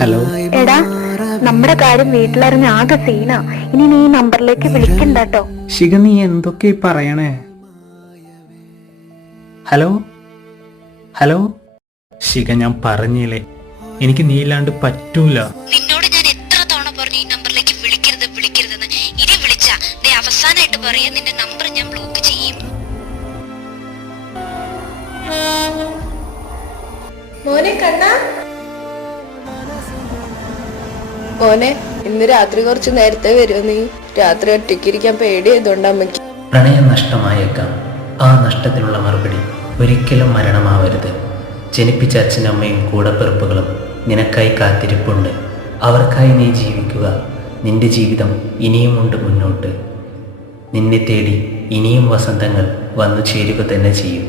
Hello. എടാ, നമ്മുടെ കാര്യം വീട്ടിലറിഞ്ഞ ആകെ സീനാ. ഇനി നീ ഈ നമ്പറിലേക്ക് വിളിക്കണ്ടോ? ശിഖ, നീ എന്തൊക്കെ പറയണേ? ഹലോ ഹലോ ശിഖ, ഞാൻ പറഞ്ഞില്ലേ, എനിക്ക് നീ ഇല്ലാണ്ട് പറ്റൂല. നിന്നോട് ഞാൻ എത്ര തവണ പറഞ്ഞു ഈ നമ്പറിലേക്ക് വിളിക്കരുതെന്ന്. ഇനി വിളിച്ചാ അവസാനമായിട്ട് പറയാ, നിന്റെ നമ്പർ ഞാൻ ബ്ലോക്ക് ചെയ്യും. മോനെ കണ്ണാ, മോനെ ഇന്ന് രാത്രി കുറച്ച് നേരത്തെ വരുമോ? നീ രാത്രി ഒറ്റയ്ക്കിരിക്കാൻ പേടിയായതുകൊണ്ട് അമ്മയ്ക്ക്. പ്രണയം നഷ്ടമായേക്കാം. ആ നഷ്ടത്തിനുള്ള മറുപടി ഒരിക്കലും മരണമാവരുത്. ജനിപ്പിച്ച അച്ഛനമ്മയും കൂടപ്പിറപ്പുകളും നിനക്കായി കാത്തിരിപ്പുണ്ട്. അവർക്കായി നീ ജീവിക്കുക. നിന്റെ ജീവിതം ഇനിയുമുണ്ട് മുന്നോട്ട്. നിന്നെ തേടി ഇനിയും വസന്തങ്ങൾ വന്നു ചേരുക തന്നെ ചെയ്യും.